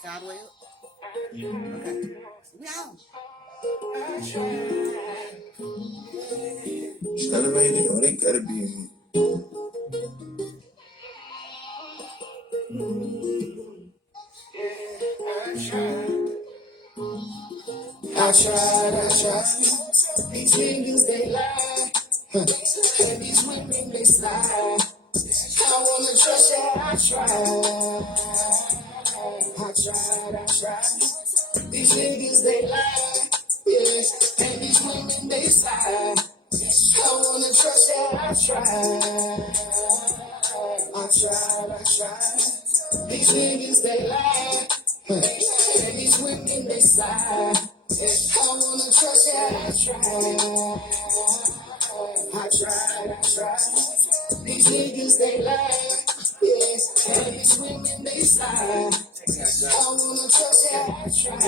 It's all the way up? Okay. We on. Elevated, or they gotta be in I tried. These niggas, they lie. And these women, they slide. I wanna trust you, I tried. These niggas, they lie. Yeah, and these women, they slide. I wanna trust you, I tried. These niggas, they lie. And these women, they slide. I wanna trust you, I tried. These niggas, they lie. Yeah, and these women, they slide. I wanna trust you, I tried.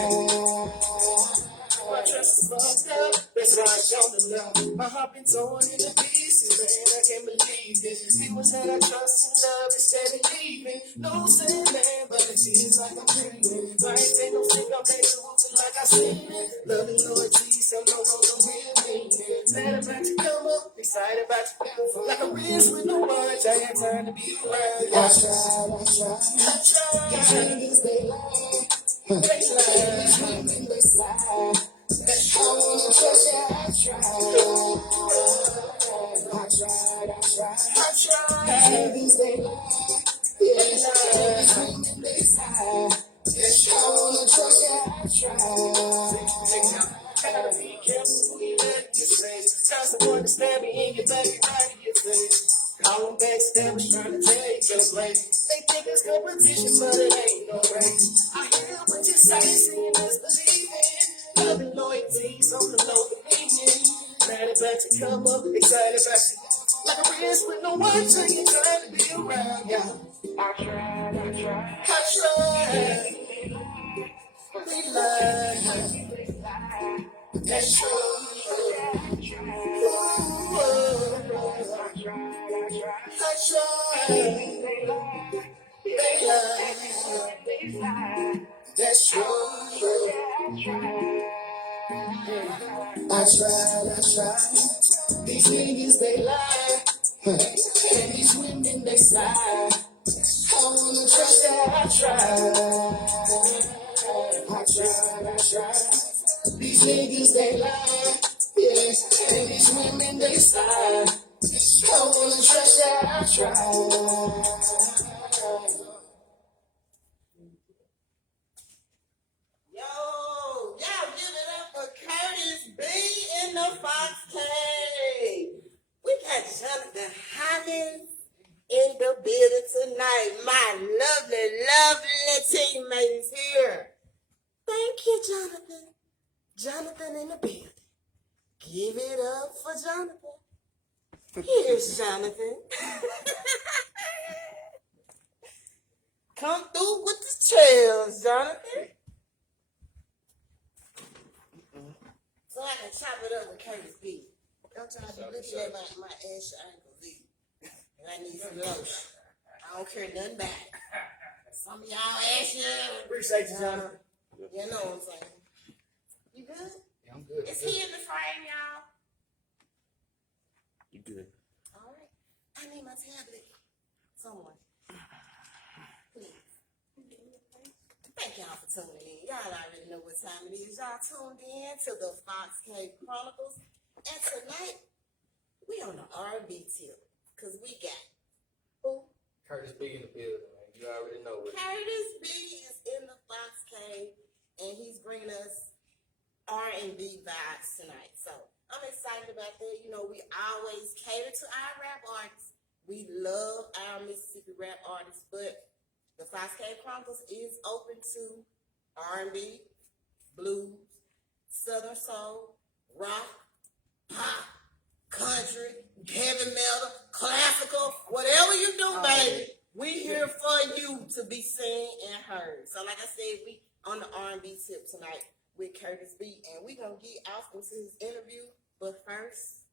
My trust is fucked up, that's why I don't know. My heart been torn into pieces, man, I can't believe this. People said I trust in love instead of leaving. No sin, man, but it feels like I'm dreaming. I ain't take no stick, I'm making moves like I seen it. Love and loyalty, some don't know the real meaning. Glad about to come up, excited about to go. Like a wrist with no watch, I ain't time to be around. I tried. These niggas, they lie. These women, they slide. I wanna trust you, I tried. These niggas, they lie. Yeah, these women, they slide. I wanna trust you, I tried. Be careful who you let in your face. Tell someone to stab me and get back right in your face. Call them backstabbers trying to take your place. They think it's competition, but it ain't no race. I hear what you say, seeing is believing. Love and loyalty, something low convenient. Glad about to come up, excited about you. Like a wrist with no one till you're trying to be around, yeah. I tried. We lied. That's true. I tried. They lied. That's true. I tried. These niggas, they lie. And these women, they slide. I wanna trust that I tried. These niggas, they lie. Yeah, and these women, they slide. I wanna trust that I tried. Y'all give it up for Curtis B in the Fox Cave. We got Jonathan Hollins in the building tonight. My lovely teammate is here. Thank you, Jonathan. Jonathan in the building. Give it up for Jonathan. Here's Jonathan. Come through with the trails, Jonathan. So I can chop it up with Curtis B. Don't y'all be looking at my ass ankles either. And I need some lotion. I don't care nothing about it. Some of y'all ask you. Appreciate you, Jonathan. You know what I'm saying. You good? Yeah, I'm good. Is he in the frame, y'all? You good? All right. I need my tablet. Someone. Please. Thank y'all for tuning in. Y'all already know what time it is. Y'all tuned in to the Fox Cave Chronicles. And tonight, we on the R&B tip. Because we got who? Curtis B in the building, man. You already know it. Curtis B is in the Fox Cave. And he's bringing us R&B vibes tonight. So, I'm excited about that. You know, we always cater to our rap artists. We love our Mississippi rap artists, but the Fox Cave Chronicles is open to R&B, blues, southern soul, rock, pop, country, heavy metal, classical, whatever you do, baby. We here for you to be seen and heard. So like I said, we on the R&B tip tonight with Curtis B, and we gonna get off into his interview. But first,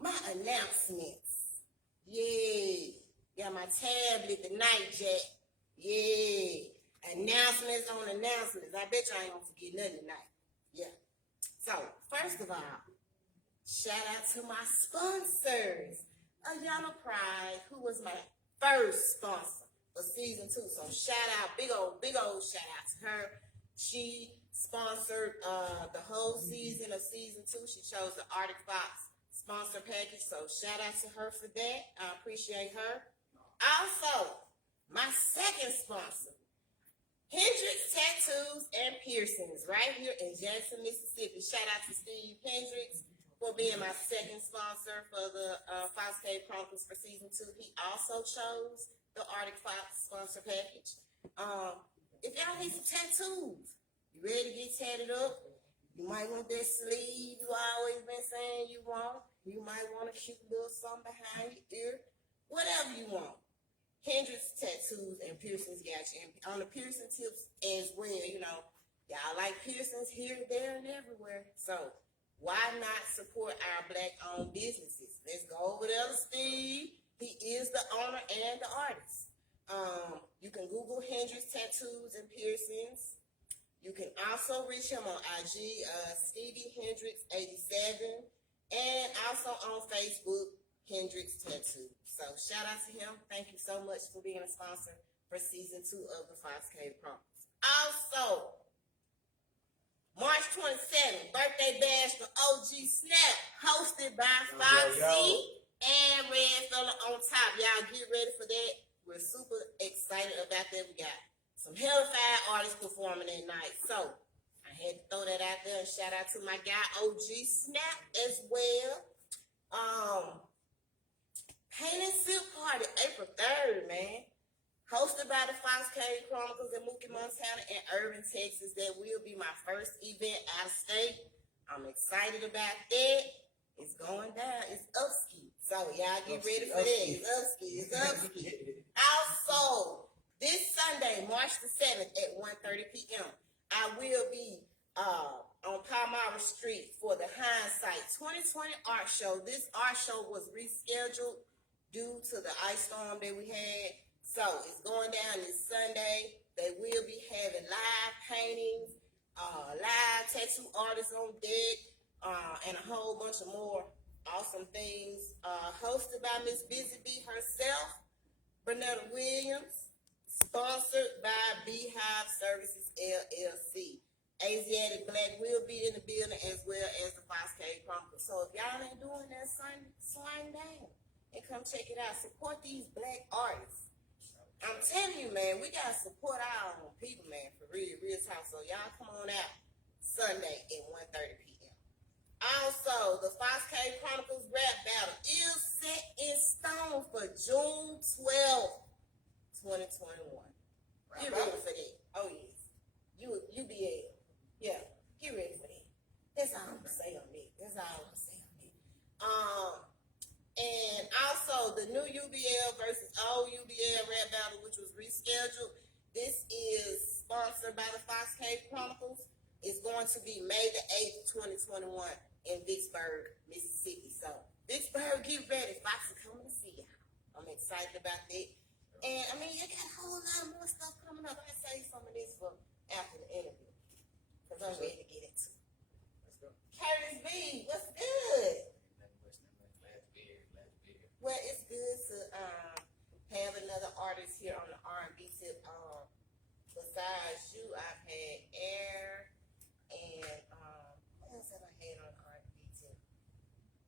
my announcements. Yay. Got my tablet, the night jack. Yay. announcements on announcements. I bet you I ain't gonna forget nothing tonight. Yeah. So, first of all, shout out to my sponsors. Ayana Pride, who was my first sponsor for season 2. So shout out, big old shout out to her. She sponsored the whole season of season 2. She chose the Arctic Fox sponsor package. So shout out to her for that. I appreciate her. Also, my second sponsor, Hendrix Tattoos and Piercings, right here in Jackson, Mississippi. Shout out to Steve Hendrix for being my second sponsor for the Fox Cave Chronicles for season 2. He also chose the Arctic Fox sponsor package. If y'all need some tattoos, you ready to get tatted up? You might want that sleeve you always been saying you want. You might want a cute little something behind your ear. Whatever you want. Hendrix Tattoos and Piercings got you. And on the piercing tips as well, y'all like piercings here, there, and everywhere. So why not support our Black-owned businesses? Let's go over there to Steve. He is the owner and the artist. You can Google Hendrix Tattoos and Piercings. You can also reach him on IG, Stevie Hendrix 87, and also on Facebook, Hendrix Tattoo. So shout out to him. Thank you so much for being a sponsor for season 2 of the Fox Cave Chronicles. Also, March 27th, birthday bash for OG Snap, hosted by Foxy and Red Fella on top. Y'all get ready for that. We're super excited about that. We got some hellified artists performing that night. So I had to throw that out there and shout out to my guy OG Snap as well. Paint and Silk Party, April 3rd, man. Hosted by the Fox Cave Chronicles in Mookie, Montana, and Irving, Texas. That will be my first event out of state. I'm excited about that. It's going down. It's upski. So y'all get ready for that. It's upski. It's upski. Also, this Sunday, March the 7th at 1:30 p.m., I will be on Palmyra Street for the Hindsight 2020 Art Show. This art show was rescheduled due to the ice storm that we had. So it's going down this Sunday. They will be having live paintings, live tattoo artists on deck, and a whole bunch of more awesome things. Hosted by Miss Busy Bee herself, Bernetta Williams. Sponsored by Beehive Services LLC. Asiatic Black will be in the building as well as the Fox Cave Chronicles. So if y'all ain't doing that, swing down and come check it out. Support these Black artists. I'm telling you, man, we gotta support our own people, man, for real talk. So y'all come on out Sunday at 1:30 p.m. Also, the Fox Cave Chronicles rap battle is set in stone for June 12th, 2021. Get ready for that. Oh yes, UBL. Yeah, get ready for that. That's all I'm gonna say on that. And also the new UBL versus old UBL rap battle, which was rescheduled. This is sponsored by the Fox Cave Chronicles. It's going to be May the 8th, 2021 in Vicksburg, Mississippi. So Vicksburg, get ready. Fox is coming to see y'all. I'm excited about that. And I mean, you got a whole lot more stuff coming up. I'll say some of this for after the interview, because I'm ready to get into it. Let's go. Curtis B, what's good? Well, it's good to have another artist here on the R&B tip. Besides you, I've had Air and what else have I had on the R&B tip?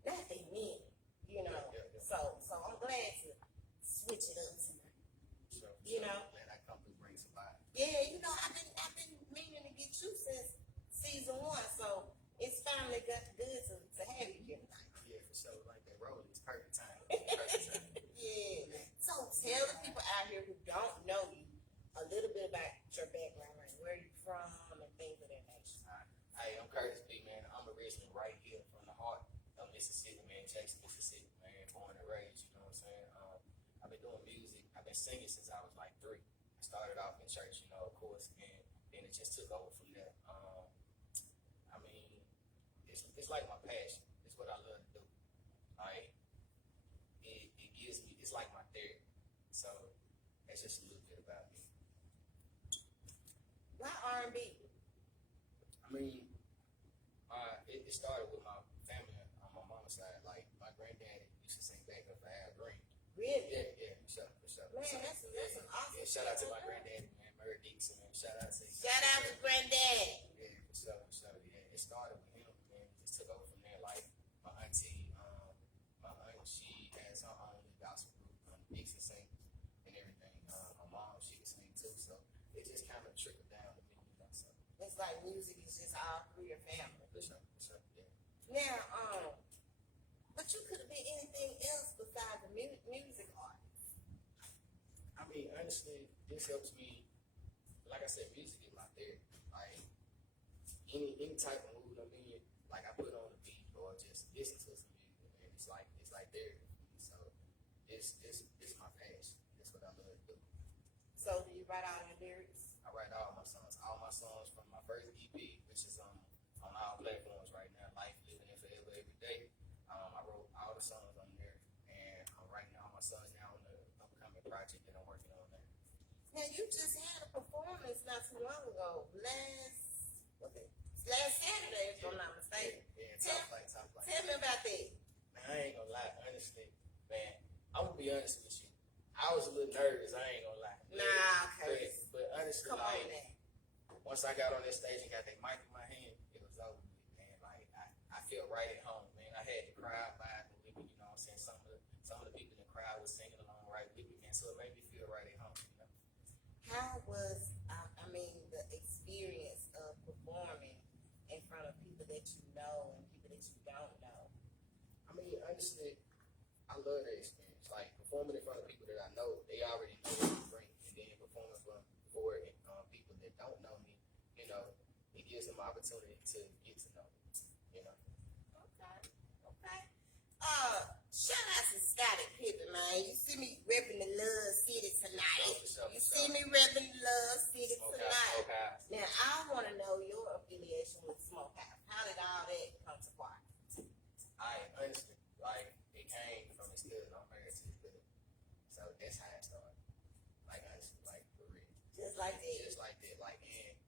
Not that many, So I'm glad to switch it up tonight. Glad I come to bring somebody. Yeah, I've been meaning to get you since season 1, so it's finally got good to have you here tonight. Yeah, for sure. Like that road, it's perfect time. Yeah. So tell the people out here who don't know you a little bit about your background, like where you from and things of that nature. Hey, I'm Curtis B, man. I'm originally right here from the heart of Mississippi, man. Jackson, Mississippi, man. Born and raised, you know what I'm saying? I've been doing music. I've been singing since I was like 3. I started off in church, of course, and then it just took over from there. I mean, it's like my passion. It's what I love to do. Like, it gives me, it's like my therapy. So that's just a little bit about me. mean, it started with my family on my mom's side. Like my granddaddy used to sing back up for Al Green. Really? Yeah, for sure. Man, that's an awesome. Yeah, shout out to my granddaddy, man, Murray Dixon, man. Shout out to Granddad. Yeah, for sure. Yeah, it started with him, man. Just took over from there. Like my auntie, she has her own gospel group, Dixon sings and everything. My mom, she can sing too, so it just kind of trickled down to me, you know. So It's like music is just all through your family. for sure, yeah. Now, but you could have been anything else besides the music artist. I mean, honestly, this helps me. Like I said, music is my therapy. Like any type of mood I'm in, like I put on a beat or just listen to some music, and it's like therapy. So it's my passion. That's what I love to do. So do you write all your lyrics? I write all my songs from my first EP, which is on all platforms right now. Life, Living, and Forever, Every Day. I wrote all the songs on there, and I'm writing all my songs now on the upcoming project that I'm working on now. Now you just had a performance not too long ago. Last Saturday, if I'm not mistaken. Yeah, top flight. Tell me about that. Man, I ain't gonna lie, honestly, man. I'm gonna be honest with you. I was a little nervous. I ain't gonna lie. Nah, okay. But honestly, Come on, man. Once I got on that stage and got that mic in my hand, it was over with, man. Like I felt right at home, man. I had the crowd vibing with me, you know what I'm saying? Some of the people in the crowd was singing along right with me, man. So it made me feel right at home, you know. How was the experience of performing in front of people that you know and people that you don't know? I mean, honestly, I love that experience. Like performing in front of people that I know, they already know what I bring, and then performing for people that don't know me, you know, it gives them opportunity to get to know me, you know. Okay. Shout out to Scotty Pippen, man. You see me repping the Love City tonight. You see me repping the Love City tonight. SmokeHouse. Now I want to know your affiliation with SmokeHouse. How did all that come to part? Honestly, like, it came from his cousin. I'm married to his cousin. So that's how it started. Like, honestly, like, for real. Just like that. Like, and,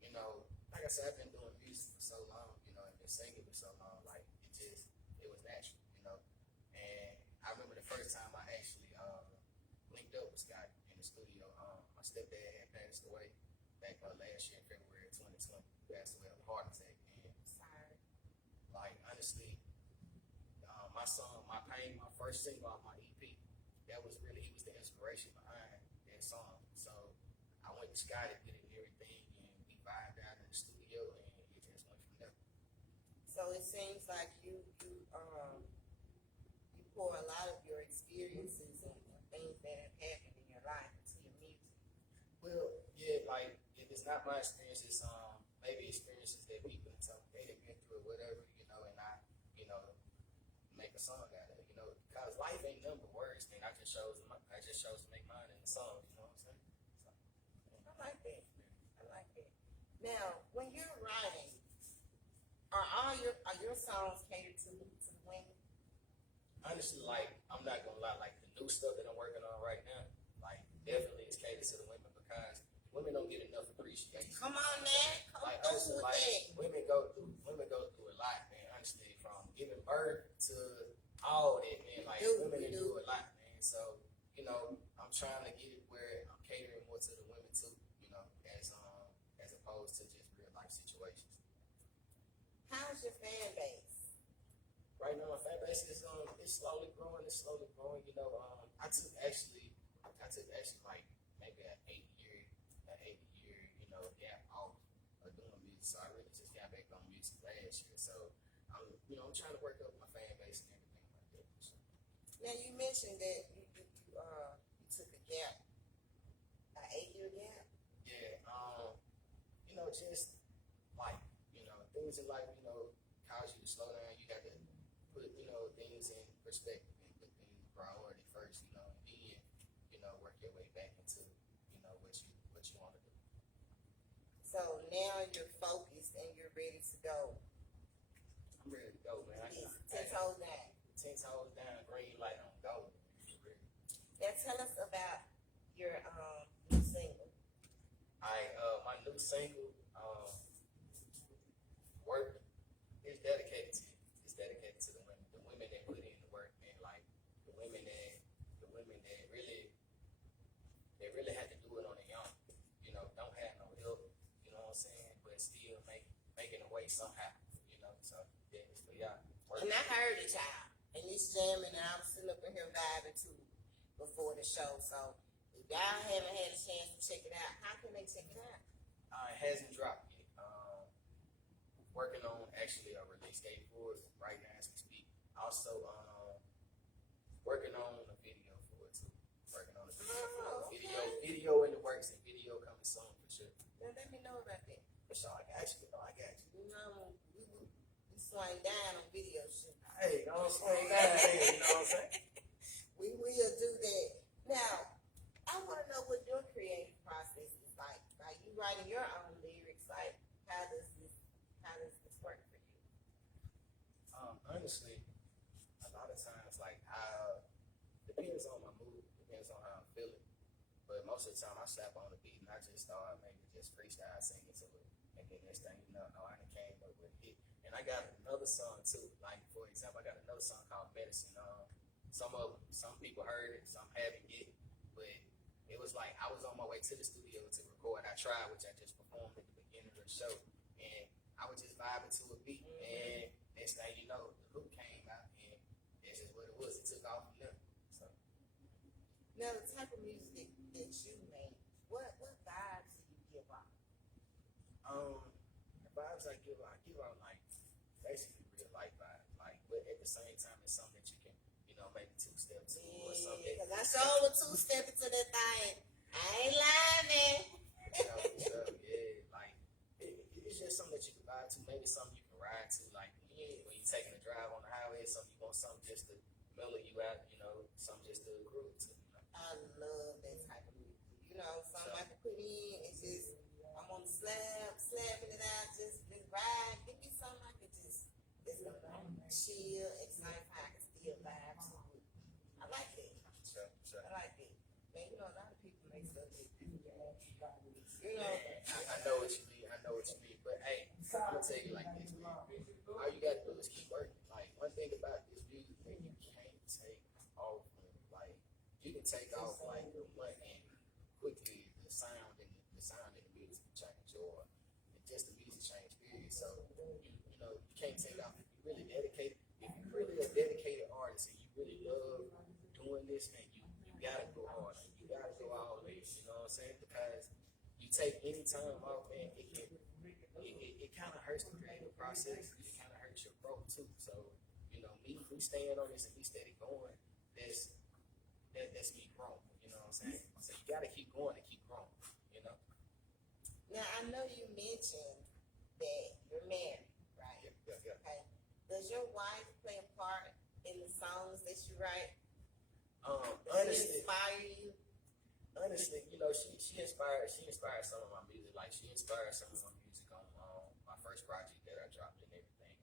you know, like I said, I've been doing music for so long, you know, and been singing for so long, like, it was natural, you know. And I remember the first time I actually linked up with Scott in the studio. My stepdad had passed away back last year in February 2020. Passed away of a heart attack. And, Sorry. like, honestly, my song, My Pain, my first single off my EP, he was the inspiration behind that song. So I went to Scotty, did it and everything, and we vibed out in the studio, and it just went from there. So it seems like you pour a lot of your experiences and things that have happened in your life into your music. Well, yeah, like, if it's not my experiences, maybe experiences that people they have been through or whatever, you know, and I, you know, make a song out of it, you know, because life ain't nothing but words, man. I just chose to make mine in the song, you know what I'm saying? So, I like that. Now, when you're writing, are your songs catered to the women? honestly, like, I'm not gonna lie, like the new stuff that I'm working on right now, like definitely is catered to the women because women don't get enough appreciation. Come on, man. Come Like, through honestly, with like, that. women go through a lot, man. Honestly, from giving birth to all that, man. Like, women do a lot, man. So, you know, I'm trying to get it where I'm catering more to the women too, you know, as opposed to just real life situations. How's your fan base? Right now, my fan base is it's slowly growing. You know, I took actually like maybe an 8 year, you know, gap off of doing music. So I really just got back on music last year. So I'm trying to work up my fan base and everything like that. So. Now you mentioned that you took a gap, an 8-year gap. Yeah, you know, just like, you know, things in life, you know, cause you to slow down. You got to put, you know, things in perspective and put things in priority first, you know, and then, you know, work your way back into, you know, what you want to do. So now you're focused and you're ready to go. I'm ready to go, man. 10 toes down. 10 toes down, green light on go. Now tell us about your new single. My new single, make something happen, you know. So yeah, so y'all. And I heard it, y'all. And it's jamming, and I was sitting up in here vibing too before the show. So if y'all haven't had a chance to check it out, how can they check it out? It hasn't dropped yet. Working on actually a release date for it right now as we speak. Also, working on a video for it too. Working on a video. Oh, okay. Video in the works and video coming soon for sure. Now let me know about that. For sure, I got you. I got you. You know, we swing down on video shit. Hey, don't swing down here. You know what I'm saying? We will do that. Now, I want to know what your creative process is like. Like you writing your own lyrics. Like how does this work for you? Honestly, a lot of times, like, depends on my mood, depends on how I'm feeling. But most of the time, I slap on the beat and I just start maybe just freestyle singing to it. And then next thing you know, I done came up with a hit. And I got another song too. Like, for example, I got another song called Medicine. Some people heard it, some haven't yet. But it was like I was on my way to the studio to record. I tried, which I just performed at the beginning of the show. And I was just vibing to a beat. And next thing you know, the hook came out. And that's just what it was. It took off from there. So. Now, the type of music that you make, what vibes do you give off? The vibes I give out like basically real life vibes. Like, but at the same time, it's something that you can, maybe two-step to or something. Because I sure was two-step into that thing. I ain't lying, man. Yeah, like it's just something that you can vibe to. Maybe something you can ride to. Like when you're taking a drive on the highway, something you want something just to mellow you out. Something just to groove to. I love that type of music. Something I can put in. It's just I'm on the slapping it out, just ride. Give me something I can just chill, excited, how I can still vibe to it. I like it. Sure. I like it. Man, a lot of people make stuff that I know what you mean. But hey, I'm gonna tell you like this, man. All you gotta do is keep working. Like one thing about this music, man, you can't take off. Like you can take off like a month and quickly the sound and the music change, or just the music change. Period. So you can't take off if you really dedicated. If you really a dedicated artist and you really love doing this, man, you gotta go hard. You gotta go all in. You know what I'm saying? Because you take any time off, man, it kind of hurts the creative process. It kind of hurts your growth too. So, me staying on this and me steady going, that's me growing. You know what I'm saying? So you gotta keep going and keep growing. Now I know you mentioned that you're married, right? Yeah. Okay. Does your wife play a part in the songs that you write? Honestly, inspire you? Honestly, she inspired some of my music. Like she inspired some of my music on my first project that I dropped and everything.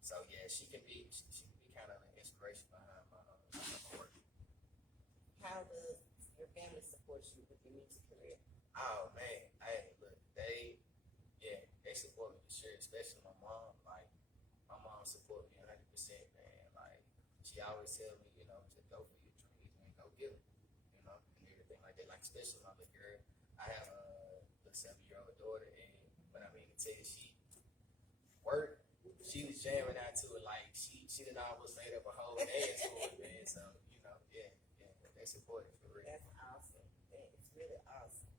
So yeah, she can be kind of an inspiration behind my work. How does your family support you with your music career? Oh man, look, they support me for sure, especially my mom. Like my mom support me 100%, man. Like she always tell me, to go for your dreams, man, go get them, and everything like that. Like especially my little girl, I have a 7-year-old daughter, and when I mean to tell you, she was jamming out to it. Like she done almost made up a whole dance for it, man. So they support it for real. That's awesome. It's really awesome.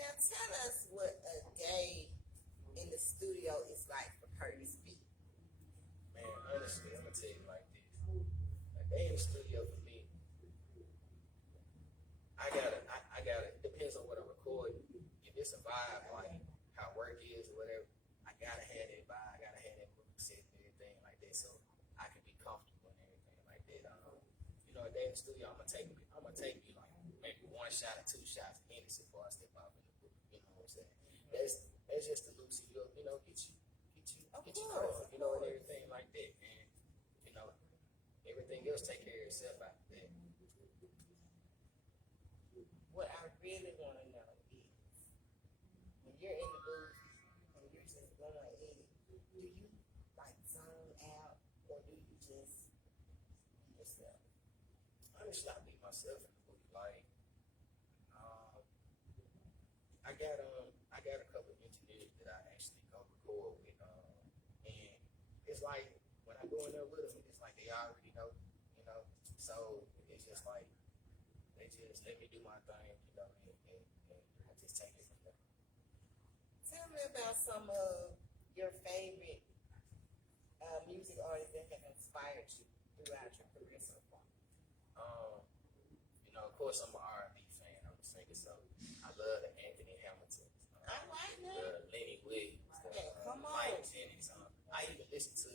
Now tell us what a day in the studio is like for Curtis B. Man, honestly, I'm gonna tell you like this. A day in the studio for me, I gotta. It depends on what I'm recording. If it's a vibe, like how work is or whatever, I gotta have that vibe. I gotta have that mood set and everything like that, so I can be comfortable and everything like that. A day in the studio, I'm gonna take me like maybe 1 shot or 2 shots of Hennessy before I step out in the booth. You know what I'm saying? That's just to loosen you up. Get you going. And everything like that. And everything else take care of itself after that. What I really want to know is when you're in the booth and you're just going at it, do you like zone out or do you just be yourself? Honestly, I be myself in the booth. Like, I got a couple of engineers that I actually go record with. it's like when I go in there with them, it's like they already know, you know. So it's just like they just let me do my thing, you know, and I just take it from there. Tell me about some of your favorite music artists that have inspired you throughout your career so far. You know, of course, I'm an R&B fan. I'm a singer, so I love the Anthony Hamilton, All right, the now. Lenny Williams, the Come on. Mike Jennings. I even listen to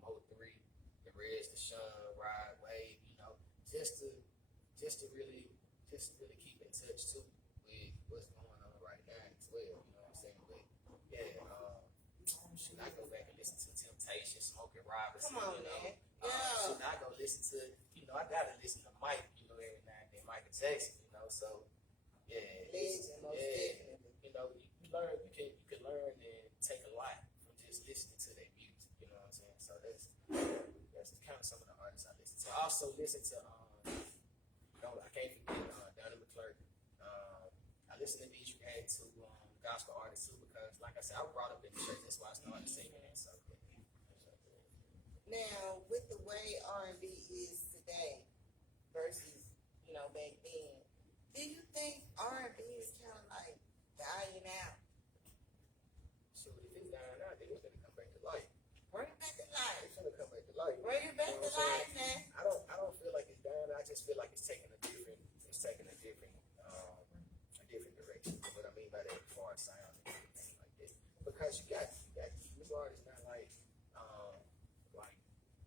Mo3, the Reds, the Sean, Rod Wave. You know, just to really keep in touch too with what's going on right now as well. You know what I'm saying? But yeah, should I go back and listen to Temptation, Smokey Robinson? Come on, you know, man. Yeah. should I go listen to? You know, I gotta listen to Mike. You know, every now and then, Michael Jackson. You know, so yeah, Legend, most definitely. you know, you learn. You can learn and take a lot from just listening to their music. You know what I'm saying? So that's kind of some of the artists I listen to. I also listen to I can't forget Donnie McClurkin. I listen to Beach Rag to gospel artists too because, like I said, I was brought up in the church. That's why I started singing and so. Now, with the way R&B is today versus, back then, do you think R&B is kind of like dying out? So if it's dying out, then it's gonna come back to life. Bring it back to life. It's gonna come back to life. Bring it back to life, man. I don't feel like it's dying. I just feel like it's taking a different direction. What I mean by that, as far as sound and everything like that, because you got new artists not like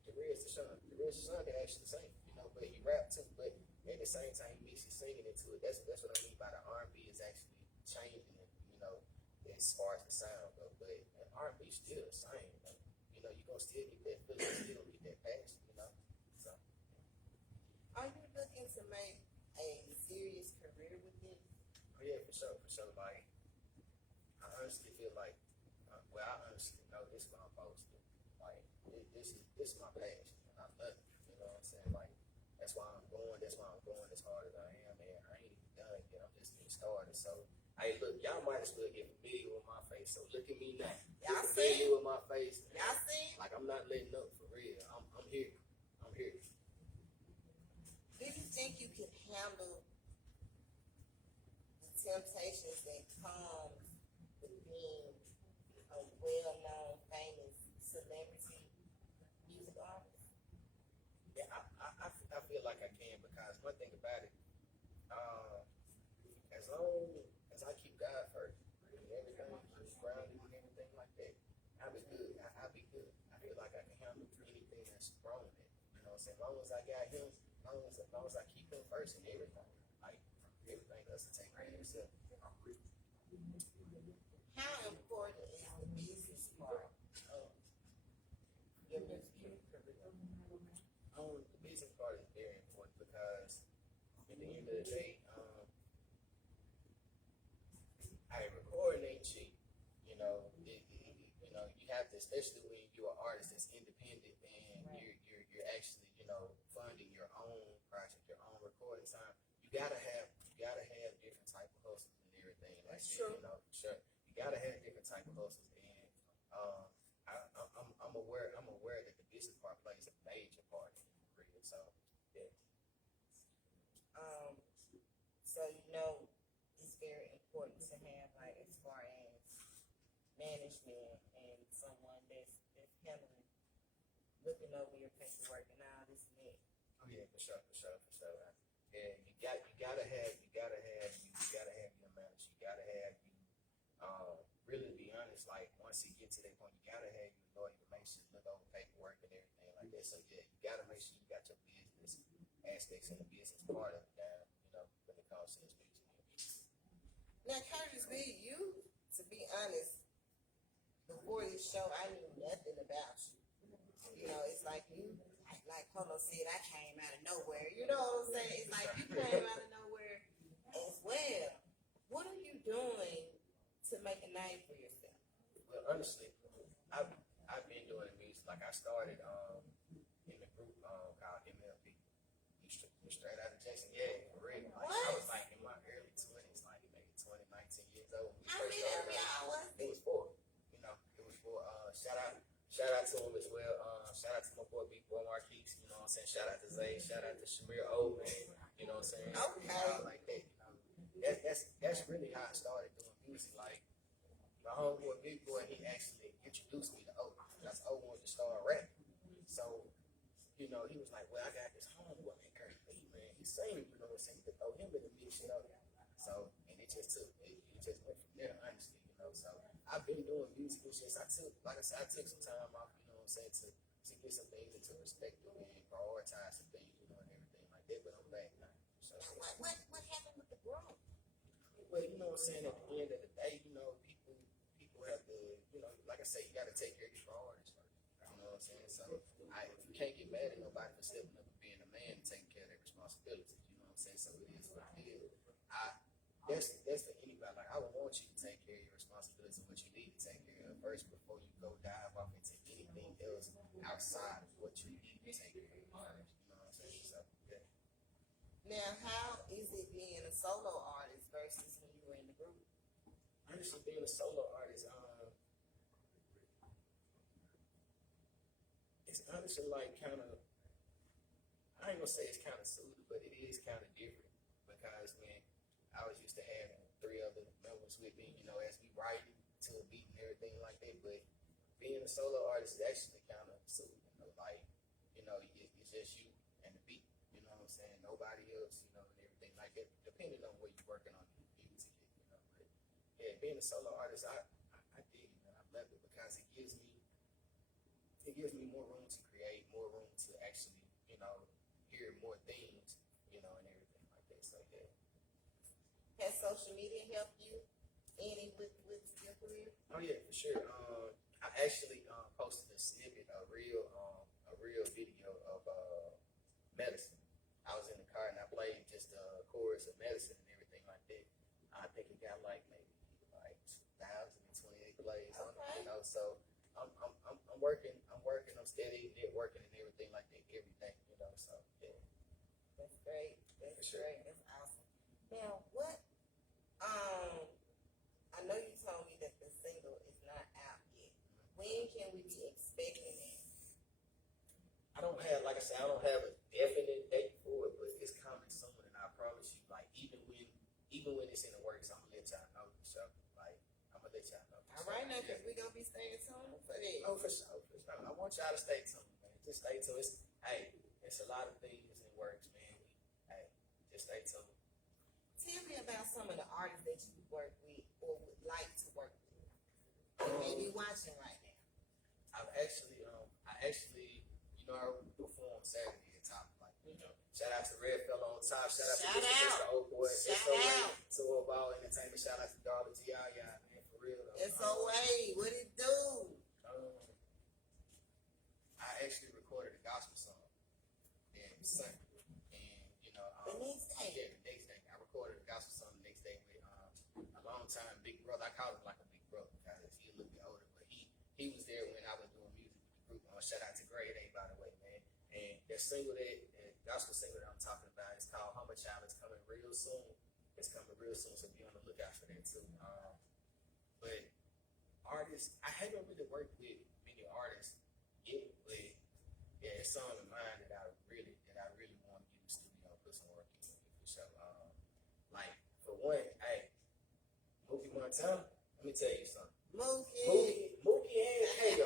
the Reds to Sean. The Reds to Sean they actually sing, you know, but he rap too. But at the same time, he mixes singing into it. That's what I mean by the R&B is actually changing it, you know, as far as the sound goes. But R&B still the same. You know, you're gonna still get that feeling, still get that passion, you know. So. Are you looking to make a serious career with this? Oh yeah, for sure. Like, I honestly feel like, I honestly know this is what I'm supposed to do. Like, this is my passion. I love it. You know what I'm saying? Like, that's why I'm going as hard as I am, man. I ain't even done yet. I'm just getting started. So, hey, look, y'all might as well get familiar with my face. So look at me now. Y'all Get see? familiar with my face. Y'all see? Like, I'm not letting up for real. I'm here. I'm here. Do you think you can handle the temptations that comes with being a well-known, famous celebrity music artist? Yeah, I feel like I can because one thing about it, as long as I keep God first and everything is grounded and everything like that, I'll be good. I'll be good. I feel like I can handle anything that's thrown at me. You know what I'm saying? As long as I got him, as long as I keep him first and everything, like everything else to take care of itself. How important is the business part of your music career? The business part is very important because at the end of the day, recording ain't cheap. You know, you have to, especially when you're an artist that's independent and you're actually, funding your own project, your own recording time. You gotta have different type of hustles and everything. Like That's that, true. Sure. You gotta have different type of hustles, and I'm aware that the business part plays a major part in your career. So yeah. So it's very important to have, like, as far as management and someone that's handling, looking over your paperwork and all this and that. Oh yeah, for sure. Yeah, you gotta have your manager. You gotta have you. Really, to be honest, like once you get to that point, you gotta have your lawyer to make sure you look over paperwork and everything like that. So yeah, you gotta make sure you got your business aspects and the business part of it down. When it comes to this music. Now, Curtis B, to be honest, before this show, I knew nothing about you. It's like you, like Polo said, I came out of nowhere. You know what I'm saying? It's like you came out of nowhere as well. What are you doing to make a name for yourself? Well, honestly, I've been doing music. Like I started in a group called MLP. Straight out of Jackson, yeah, for real. Like, I was like in my early 20s, like maybe 20, 19 years old. How many of y'all was It was four. It was four. Shout shout out to him as well. Shout out to my boy Big Boy Marquise, you know what I'm saying? Shout out to Zay, shout out to Shamir O, man, you know what I'm saying? Okay. Like that, you know. That's really how I started doing music. Like my homeboy Big Boy, he actually introduced me to O. That's O wanted to start rapping. So, you know, he was like, well, I got this homeboy named Kurt B, man. He sing, you know what I'm saying? You could throw him in the mix, you know. So, and it just went from there, honestly, you know. So, I've been doing music since I took some time off, you know what I'm saying, to get some things into perspective and prioritize some things, you know, and everything like that. But I'm back now. So, What happened with the growth? well, you know what I'm saying, at the end of the day, you know, people have to, you know, like I say, you got to take care of your priorities first. You know what I'm saying? So, if you can't get mad at nobody for stepping up and being a man and taking care of their responsibilities, you know what I'm saying? So, it is what it is. That's for anybody. Like, I would want you to take care of your responsibilities and what you need to take care of first before you go dive off into anything else outside of what you need to take care of first. You know what I'm saying? So, yeah. Now, how is it being a solo artist versus when you were in the group? Honestly, being a solo artist, it's honestly like kind of, I ain't gonna say it's kind of suited, but it is kind of different because when I was used to having 3 other members with me, you know, as we write to a beat and everything like that, but being a solo artist is actually kind of suited, you know, like, you know, it's just you and the beat, you know what I'm saying, nobody else, you know, and everything like that, depending on where you're working on your music, you know, but yeah, being a solo artist, I dig it, man. I love it because it gives me more room to create, more room to actually, you know, hear more things, you know, and everything like that. So yeah. Has social media helped you any with your career? Oh yeah, for sure. I actually posted a snippet, a real video of medicine. I was in the car and I played just a chorus of medicine and everything like that. I think it got like maybe like 2,028 plays on it, you know. So I'm working, I'm steady networking and everything like that every day, you know. So yeah. That's great. That's For sure. great. That's awesome. Now, what? I know you told me that the single is not out yet. When can we be expecting it? I don't have a definite date for it, but it's coming soon, and I promise you, like even when it's in the works, I'm gonna let y'all know. So, like, I'm gonna let y'all know. All right, now, because we're gonna be staying tuned for that. Oh, for sure. I want y'all to stay tuned, man. Just stay tuned. It's a lot of things in works, man. Just stay tuned. Tell me about some of the artists that you work with or would like to work with. They may be watching right now. I actually, you know, I performed Saturday at Top. Like, you know, shout out to Red Fellow on Top. Shout out to Mr. Old Boy. Shout out to Ball Entertainment. Shout out to Darla T.I.I. Man, for real though. SOA, what it do? I actually recorded a gospel song and sang, and you know, The next day. Yeah, the next day. I recorded a gospel song the next day with a long time big brother. I call him like a big brother because he's a little bit older, but he was there when I was doing music with the group. Shout out to Grade A, by the way, man. And that gospel single that I'm talking about is called Humble Child. It's coming real soon. So be on the lookout for that too. But artists, I haven't really worked with many artists yet, but yeah, it's some of mine that I really want to get in the studio and put some work in for sure. Like for one, Mookie Montana. Let me tell you something. Mookie and KO.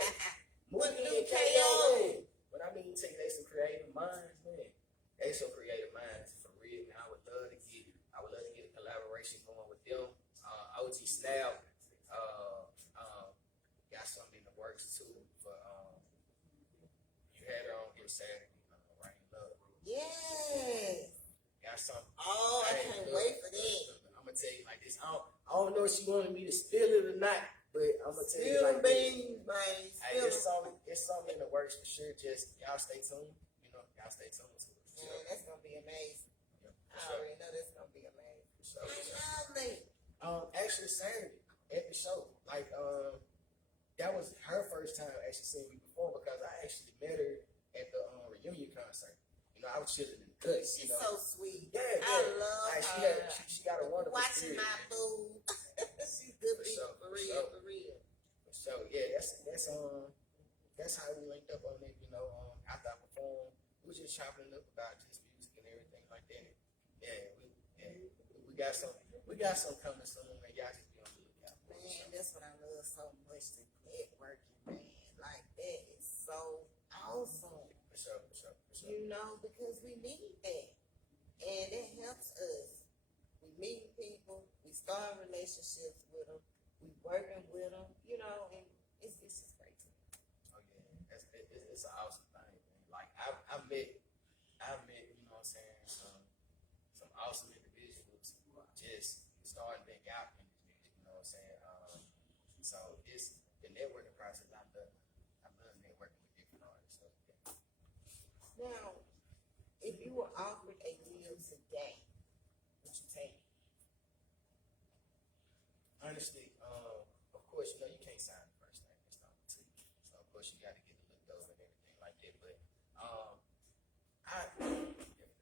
Mookie and KO. When I mean take they some creative minds, man. They some creative minds for real, man. I would love to get a collaboration going with them. OG Snap. Got something in the works too for you had her on here Saturday, Rain Love. Yes. Got something. Oh, I can't wait for that. I'm gonna tell you like this. I don't know if she wanted me to spill it or not, but I'm gonna tell you like beans, this. It's something in the works for sure. Just y'all stay tuned. You know, y'all stay tuned to it. Man, that's gonna be amazing. Yeah, I already know that's gonna be amazing. for sure. Lovely. Actually Saturday at the show, like that was her first time actually seeing me perform because I actually met her at the reunion concert. You know, I was chilling in the guts. She's you know? so sweet. Yeah. I love her. She got a wonderful Watching spirit. my boo. She's good For people sure, for for real, sure. for real. So yeah, that's chopping it up about just music and everything like that. We got some coming soon, man. Y'all just be on the lookout. Man, that's what I love so much, the networking, man. Like, that is so awesome. For sure. You know, because we need that. And it helps us. We meet people, we start relationships with them, we working with them, you know, and it's just great to me. Oh yeah, it's an awesome thing, man. Like I met, you know what I'm saying, some awesome individuals just starting back out in this music, you know what I'm saying. So it's the networking process. I love networking with different artists. So yeah. Now, if you were offered a deal today, would you take it? Honestly, of course, you know you can't sign the first name that's on the team. So of course you got to get it looked over and everything like that. But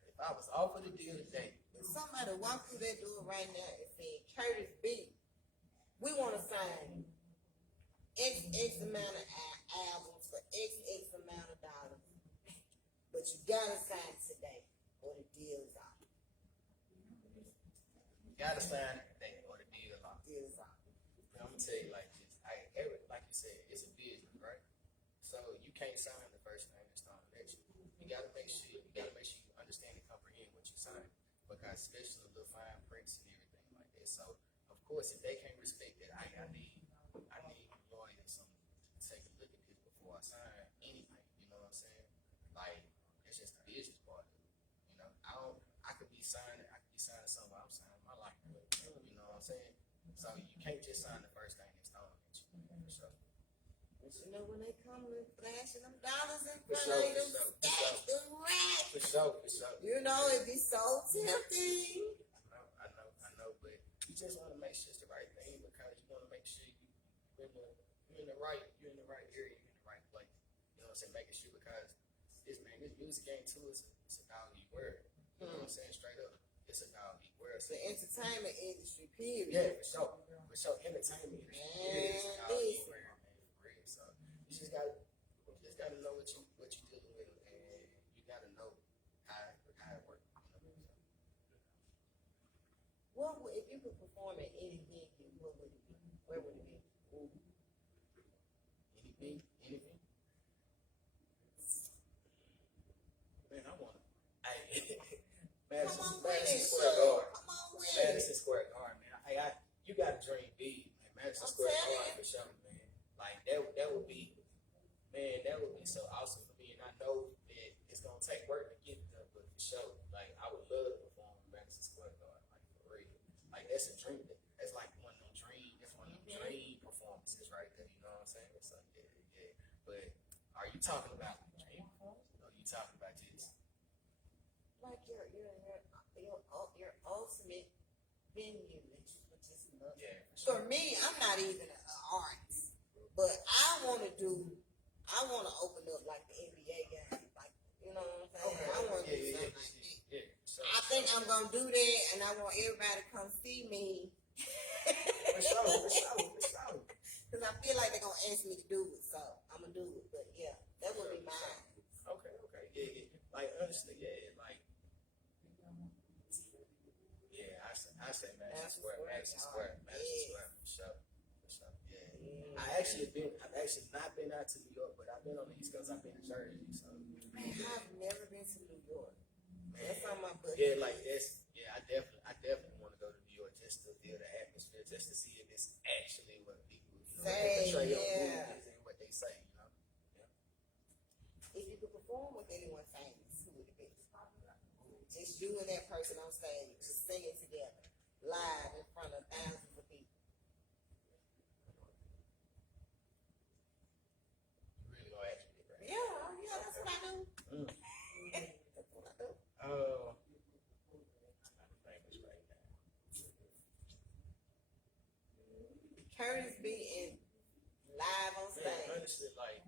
if I was offered a deal today, If somebody walked through that door right now and said, Curtis B, we want to sign X amount of albums for X amount of dollars, but you gotta sign today or the deal's off. you gotta sign it today or the deal off. Deal's off. I'm gonna tell you like this. Like you said, it's a business, right? So you can't sign the first name that's on the next. You gotta make sure you understand and comprehend what you sign, because especially the little fine prints and everything like that. So of course, if they can't respect that, I need lawyers to take a look at this before I sign anything. You know what I'm saying? Like it's just the business part of it. You know, I could be signing something I'm signing my life with. You know what I'm saying? So you can't just sign the first thing that's thrown at you. For sure. But you know when they come and flashing them dollars in For front of sure, them, for sure, stacks, them racks. For sure. You know, it'd be so tempting. I know, but you just want to make sure it's the right thing, because you want to make sure you're in the right area, you're in the right place. You know what I'm saying? Making sure, because this music game too is a dog eat word. You know what I'm saying? Straight up, it's a dog eat word. It's the entertainment industry, period. Yeah, for sure. Entertainment industry. It is a dog eat word, man, for real. So you just gotta know what you're dealing with, and you gotta know how it works. What would, if you could perform at any venue, what would it be? Where would it be? Anything? Man, I want to. Madison Square Garden, man. You got to dream big, man. Madison Square Garden for sure, man. Like that would be so awesome for me, and I know that it's gonna take work to get there, but for sure, like I would love to perform in Madison Square Garden, like for real. Like that's a dream. That's like one of them dream performances right there. You know what I'm saying? So yeah. But are you talking about dream performance, or are you talking about just like your ultimate venue that you would just love? yeah? For For me, I'm not even an artist, but I want to open up like the NBA game, like, you know what I'm saying? I want to do something like that. So, I think I'm gonna do that, and I want everybody to come see me. For sure. Because I feel like they're gonna ask me to do it, so I'm gonna do it. But yeah, that would be mine. Okay, yeah. Like honestly, yeah, like yeah, I say Madison Square, for sure. Yeah. I've actually not been out to New York, but I've been on the East Coast. I've been to Jersey, so Man, I've never been to New York. man, That's on my bucket. yeah, like that's yeah. I definitely want to go to New York just to feel the atmosphere, just to see if it's actually what people Say, portray on yeah. movies and what they say. You know. Yeah. If you could perform with anyone famous, who would it be? Just you and that person on stage, just singing together, live in front of thousands of people. You really gonna ask me that, right? Yeah, that's what I do. That's what I do. I'm famous right now. Curtis B in live on Man, stage. honestly, like,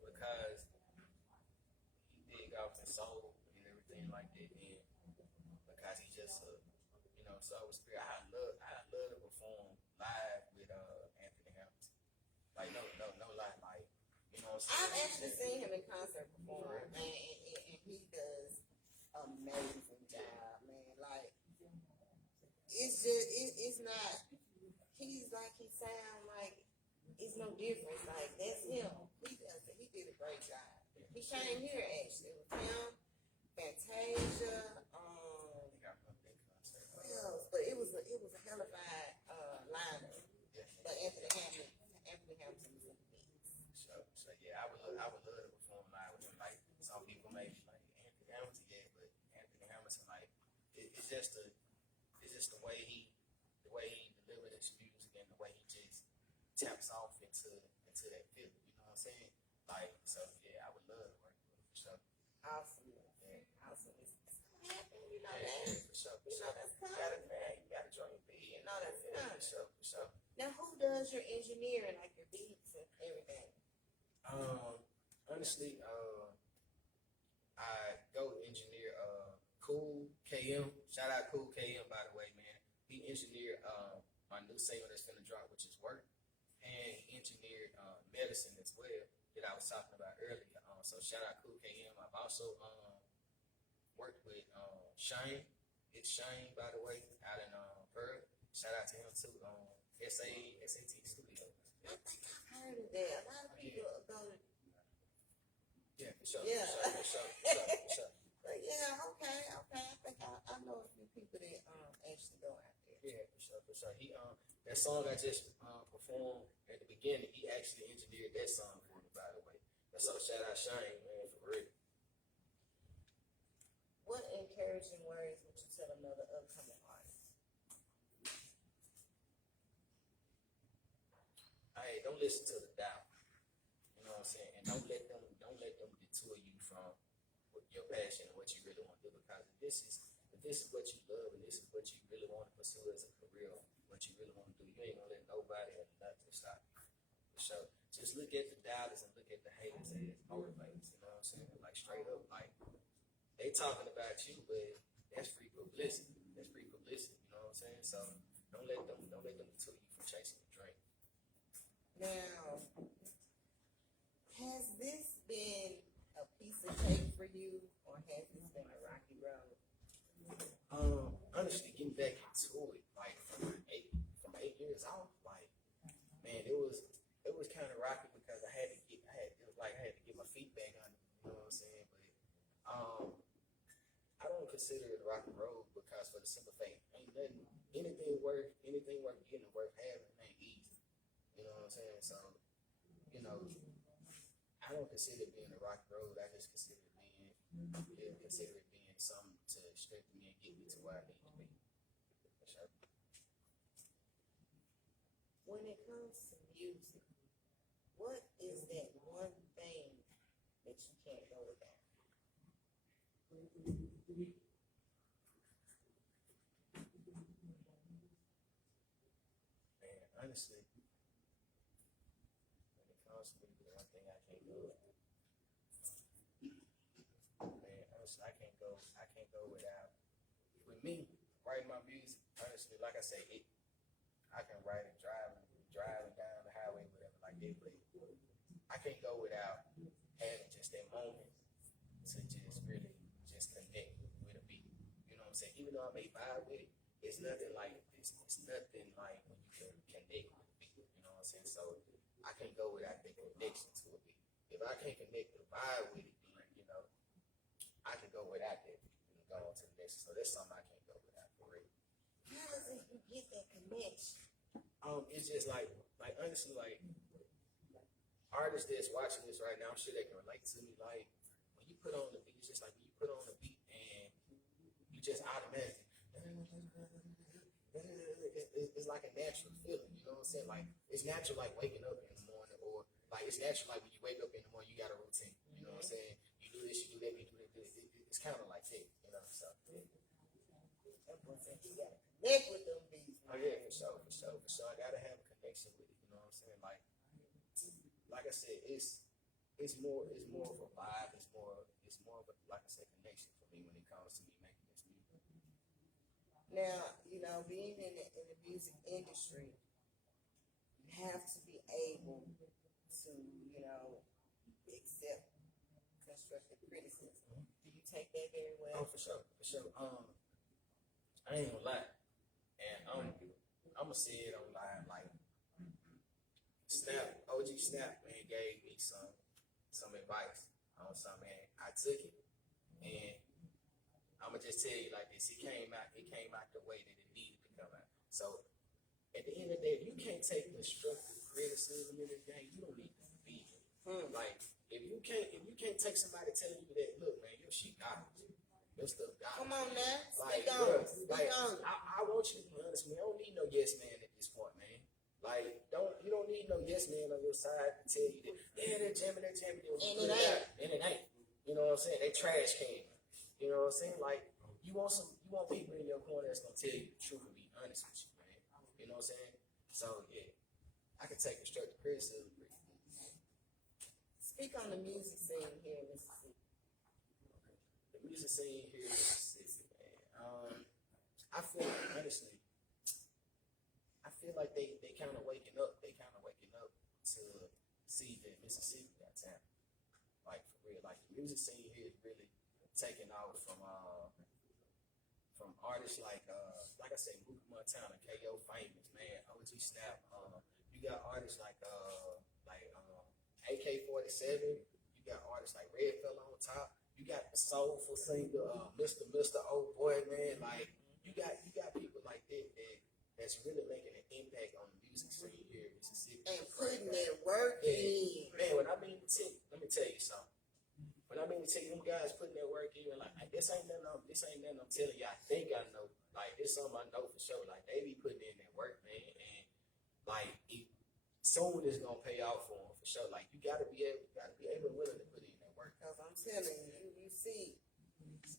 because he dig off in soul and everything like that, and because he just soul spirit. I love to perform live with Anthony Hamilton. Like no lie, like you know what I'm saying. I've actually seen him in concert before, and he he does amazing job, man. Like it's just it's not. He's like he sound like it's no difference. Like that's him. He did a great job. He came here actually with him, Fantasia. What else? But it was a hellified lineup. But Anthony Hamilton was in the mix. So yeah, I would love to perform live with him. Like some people may be like Anthony Hamilton, yeah, but Anthony Hamilton, like it's just the way he delivered his music and the way he just taps off into that feeling. You know what I'm saying? Like so, yeah, I would love to work with him for sure. Awesome. Yeah. Awesome. It's gonna happen. You know Yeah, that. for sure. You know that's coming. You gotta join your beat. You know that's coming. For sure. Now, who does your engineering, like your beats and everything? Honestly, I go engineer Cool KM. Shout out Cool KM, by the way, man. He engineered my new single that's gonna drop, which is Work, and he engineered Medicine as well that I was talking about earlier. So shout out Cool KM. I've also worked with Shane. It's Shane, by the way, out in Pearl. Shout out to him too. SAT Studio. I think I've heard of that. A lot of people go to. Yeah, for sure. Yeah. For sure. But yeah, okay. I think I know a few people that actually go out there. Yeah, for sure. He that song I just performed at the beginning, he actually engineered that song for me, by the way. So shout out Shane, man, for real. What encouraging words would you tell another upcoming artist? Hey, don't listen to the doubt. You know what I'm saying? And don't let them detour you from your passion and what you really want to do. Because if this is what you love and this is what you really want to pursue as a career, what you really want to do, you ain't gonna let nobody or nothing stop you. So just look at the doubters and look at the haters as motivators. You know what I'm saying? Like straight up, like they talking about you, but that's free publicity. That's free publicity. You know what I'm saying? So don't let them detour you from chasing your dream. Now, has this been a piece of cake for you, or has this been a rocky road? Honestly, getting back into it, like from 8 years old, like man, it was kind of rocky because I had to get my feet back on it. You know what I'm saying? But I don't consider it a rocky road because for the simple fact, ain't nothing anything worth getting worth having ain't easy. You know what I'm saying? So, you know, I don't consider it being a rocky road. I just consider it being something to strengthen me and get me to where I need to be. For sure. When it comes to music, what is that one thing that you can't go without? Man, honestly, when it comes to music, the one thing I can't go without. Man, honestly, I can't go without. With me, writing my music, honestly, like I say, I can write it driving down the highway, whatever, like that. But I can't go without having just that moment to just really just connect with a beat. You know what I'm saying? Even though I may vibe with it, it's nothing like when you can connect with a beat. You know what I'm saying? So I can't go without that connection to a beat. If I can't connect the vibe with it, then, you know, I can go without that and go on to the next. So that's something I can't go without for real. How does it you get that connection? It's just like honestly, like artists that's watching this right now, I'm sure they can relate to me. Like when you put on the beat, it's just like when you put on the beat and you just automatically, it's like a natural feeling. You know what I'm saying? Like it's natural, like waking up in the morning, or like it's natural, like when you wake up in the morning, you got a routine. You know what I'm saying? You do this, you do that, you do that. It's kind of like that, you know. So. Yeah. That boy said you gotta connect with them beats. Oh yeah, for sure. I gotta have a connection with it. You know what I'm saying? Like I said, it's more of a vibe. It's more of a, like I said, connection for me when it comes to me making this music. Now, you know, being in the music industry, you have to be able to, you know, accept constructive criticism. Do you take that very Oh, well. for sure, for sure. I ain't gonna lie, and I'm gonna say it on live. Like Snap, OG Snap, man, gave me some advice on something. And I took it, and I'm gonna just tell you like this: it came out the way that it needed to come out. So at the end of the day, if you can't take constructive criticism in the game, you don't need to be here. Like if you can't take somebody telling you that, look, man, your shit garbage, your stuff garbage. Come on now, Like, speak on it. Speak on it. I want you to be honest with me. I don't need no yes man at this point, man. Like, you don't need no yes man on your side to tell you that, yeah, they're jamming. And it ain't. And it ain't. You know what I'm saying? They trash can. You know what I'm saying? Like, you want people in your corner that's gonna tell you the truth and be honest with you, man. You know what I'm saying? So yeah, I can take constructive criticism. Speak on the music scene here in Mississippi. The music scene here in Mississippi, man. I feel like, honestly, they kind of waking up. They kind of waking up to see that Mississippi got talent. Like for real, like the music scene here is really taking off from artists like I said, Luke Montana, KO Famous, man, OG Snap. You got artists like AK-47. You got artists like Redfella on top. You got the soulful singer, Mr. Old Boy, man. Like you got people like that's really making an impact on the music scene here in Mississippi. And putting that work in. Man, let me tell you something. When I mean to tell you, them guys putting their work in, like this ain't nothing I'm telling you. I think I know. Like this something I know for sure. Like they be putting in that work, man, and like soon it's gonna pay off for them for sure. Like you gotta be able and willing to put in that work. Because I'm telling you, you see,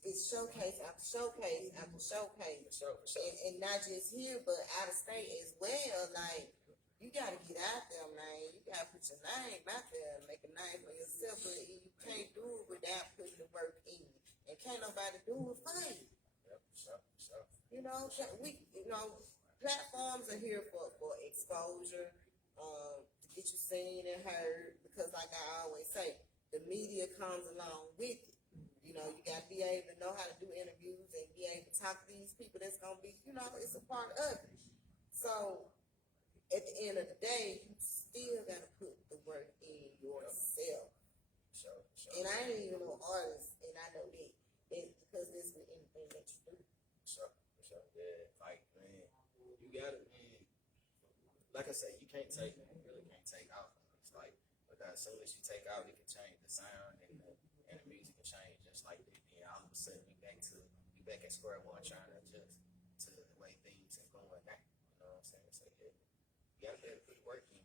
it's showcase after showcase after showcase. For sure. And not just here, but out of state as well. Like, you got to get out there, man. You got to put your name out there and make a name for yourself. But you can't do it without putting the work in. And can't nobody do it for you. Yep, for sure. You know, platforms are here for exposure, to get you seen and heard. Because like I always say, the media comes along with it. You know, you got to be able to know how to do interviews and be able to talk to these people that's going to be, it's a part of it. So, at the end of the day, you still got to put the work in yourself. Sure. And I ain't even no artist, and I know that. Because this is anything that you do. For sure. Yeah, like, man, you got it, man. Like I say, you really can't take out. It's like, because as soon as you take out, it can change the sound and the music can change just like that. Then all of a sudden, you back at square one trying to adjust to the way things are going now. You know what I'm saying? So yeah, you got to be able to put the work in.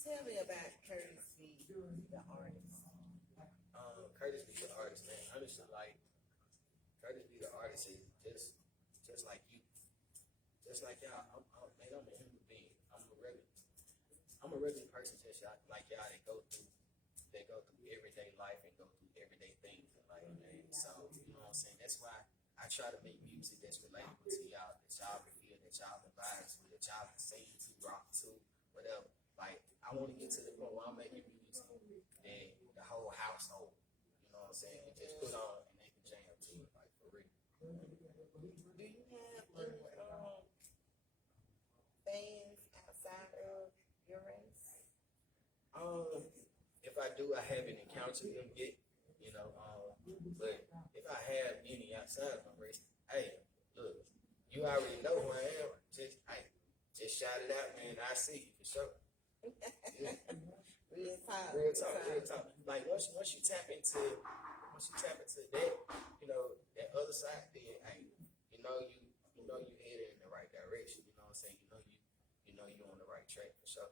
Tell me about Curtis B, the artist. Curtis B, the artist, man. Honestly, like Curtis B, the artist is just like you, just like y'all. I'm a human being. I'm a regular person, just like y'all. They go through everyday life and go through everyday things in life, man. So you know what I'm saying. That's why I try to make music that's relatable to y'all, that y'all can feel, that y'all can vibe to, that y'all can sing to, rock to, whatever. Like I want to get to the point where I'm making music that the whole household, you know what I'm saying, and just put on and they can jam to it, like for real. Do you have any fans outside of your race? If I do, I haven't encountered them yet, but if I have any outside of my race, hey, look, you already know who I am. Just shout it out, man. I see you for sure. Yeah. Real talk. Like once you tap into that, that other side, then hey, you headed in the right direction. You know what I'm saying? You know you're on the right track for sure.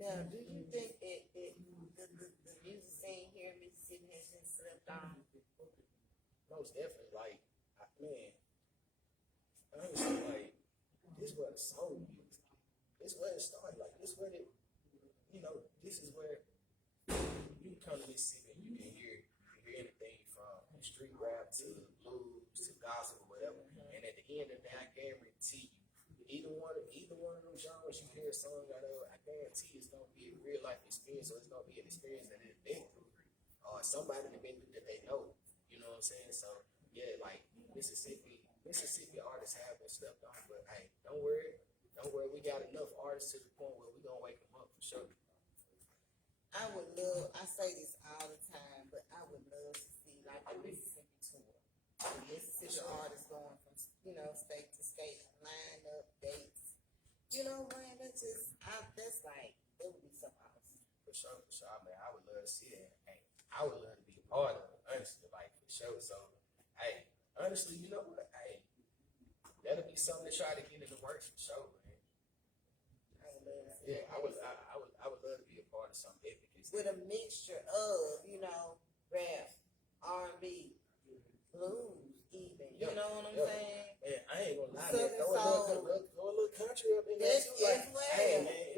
Now, do you think that the music scene here in Mississippi has been slept on? Most definitely. Like, man, honestly, like, this wasn't soul music. This wasn't started. Like, this is where you come to Mississippi and you can hear anything from street rap to blues to gospel, whatever. And at the end of the day, I guarantee you, either one of them genres you hear a song out of, I guarantee it's gonna be a real life experience, or it's gonna be an experience that they've been through, or somebody that been through that they know. what I'm saying? So yeah, like Mississippi artists have been slept on, but hey, don't worry, we got enough artists to the point where we gonna wake them up for sure. I say this all the time, but I would love to see like a Mississippi tour. Mississippi artists going from, state to state, line up dates. You know, man, that's like, it would be so awesome. For sure. I mean, I would love to see that. Hey, I would love to be a part of it, honestly, like, for sure. So, hey, honestly, you know what? Hey, that'll be something to try to get in the works for sure, man. I would love to see I would love to be a part of something epic. With a mixture of, rap, R&B, blues, even. You know what I'm saying? Man, I ain't gonna lie, Southern man. Throw a little country up in there too. Like, hey, man,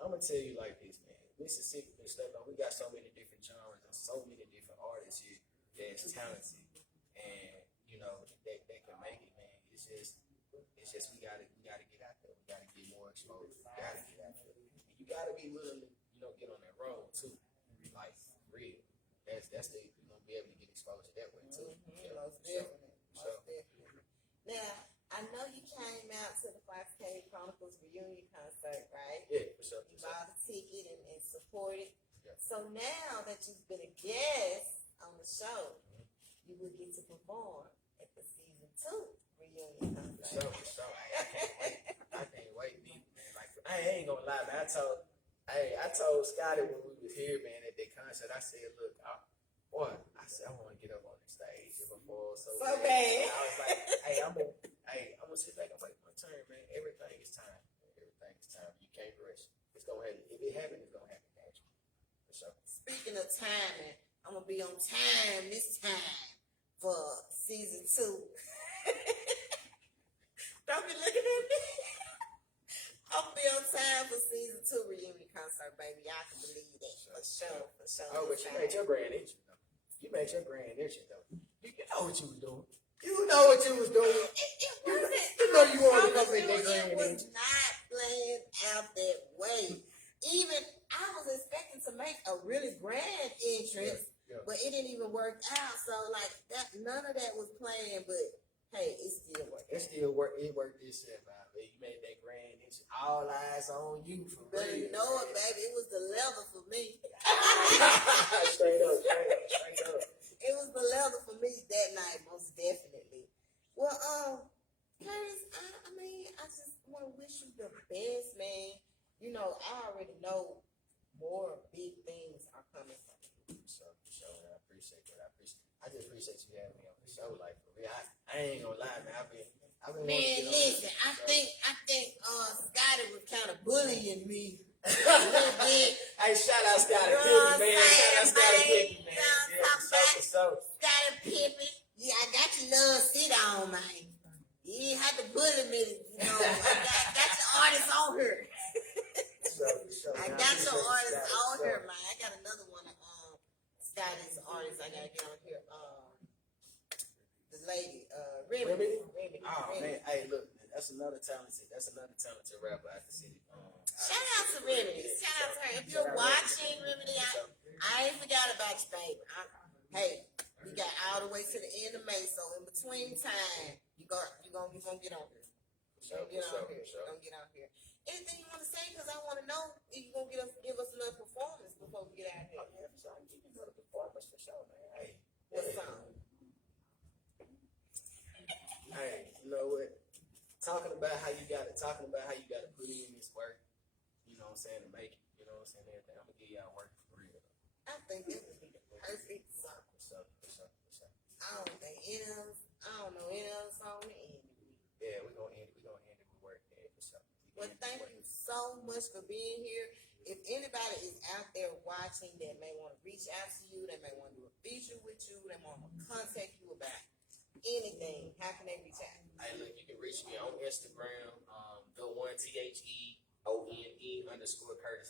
I'm gonna tell you like this, man. Mississippi been slept on. We got so many different genres and so many different artists here that's talented, and they can make it, man. It's just we gotta get out there. We gotta get more exposed. We gotta get out there. You gotta be willing to get on that road too, like real. That's the you're gonna be able to get exposure that way too. Most definitely. Now, I know you came out to the Fox Cave Chronicles reunion concert, right? Yeah, for sure. You bought a ticket and supported. Yeah. So now that you've been a guest on the show, you will get to perform at the season 2 reunion concert. For sure. I can't wait, man. Like, I ain't gonna lie, man. I told Scotty when we was here, man, at that concert, I said, look, I want to get up on the stage before so bad. I was like, I'm gonna sit back and wait my turn, man. Everything is time. You can't rush. It's gonna happen. If it happens, it's gonna happen naturally. For sure. Speaking of timing, I'm gonna be on time this time for season 2. Don't be looking at me. I'm gonna be on time for season 2 reunion concert, baby. Y'all can believe that. For sure. Oh, but you made your grand entry, though. You know what you was doing. You know what you was doing. You know you wanted to come in that grand entry. It entry. was not planned out that way. Even I was expecting to make a really grand entrance, but it didn't even work out. So like that, none of that was planned. But hey, it still worked. It worked itself out, baby. You made that grand entry. All eyes on you for real. But you know it, baby. It was the leather for me. Straight up. It was the leather for me that night, most definitely. Well, Curtis, I just want to wish you the best, man. I already know more big things are coming from you. So, I appreciate that. I just appreciate you having me on the show. Like, for real, I ain't gonna lie, man. I've been man, listen, I think Scotty was kind of bullying me a little bit. Hey, shout out Scotty Pippen, man. Shout out Scotty Pippen, man. Scotty Pippen. Yeah, I got your love sit on, man. You ain't have to bully me. I got your artists on here. I got your artists on here, man. I got another one of Scotty's artists I gotta get on here. The lady, Remedy. Oh man, hey, look, man, that's another talented rapper out the city. Shout out to Remedy. Shout out to her. If you're watching Remedy, I ain't forgot about you, baby. Hey, we got all the way to the end of May, so in between time, you gonna get on here. Gonna get on here. Anything you want to say? Because I want to know if you're gonna give us another performance before we get out here. Yeah, for sure. I'm giving another performance for sure, man. Hey, what song? Hey, you know what? Talking about how you gotta put in this work. You know what I'm saying, to make it. You know what I'm saying, everything. I'm gonna give y'all work for real. I think this would be the perfect song. For sure. I don't know any other song to end it with. Yeah, we're gonna end it with work, man, for sure. Well, thank you so much for being here. If anybody is out there watching that may want to reach out to you, they may want to do a feature with you, they want to contact you about anything, how can they reach out? Hey, look, you can reach me on Instagram, the1THEONE_Curtis